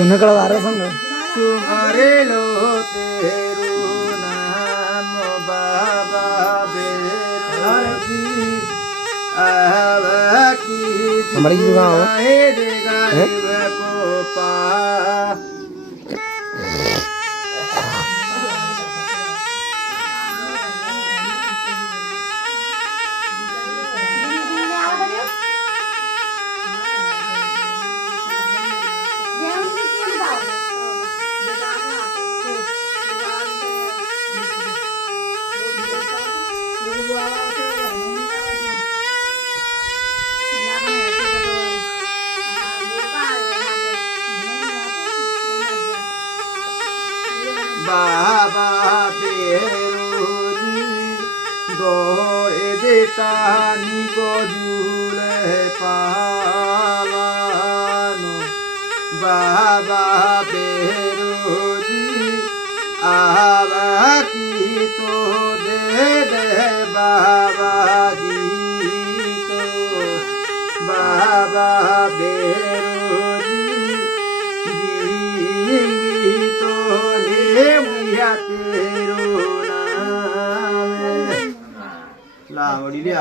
जुनकड़ा वारा संग सुमरे लो तेरू नाम बाबा बेरोजी आवकी हमारी की गाँव है गरीब को पा बाबा बेरोजी दौड़े देता निको झूले पावानो बाबा बेरोजी आवा की तो दे दे बाबा की तो बाबा बेरोजी तो ले मुया तेरो नाम लावड़ी ले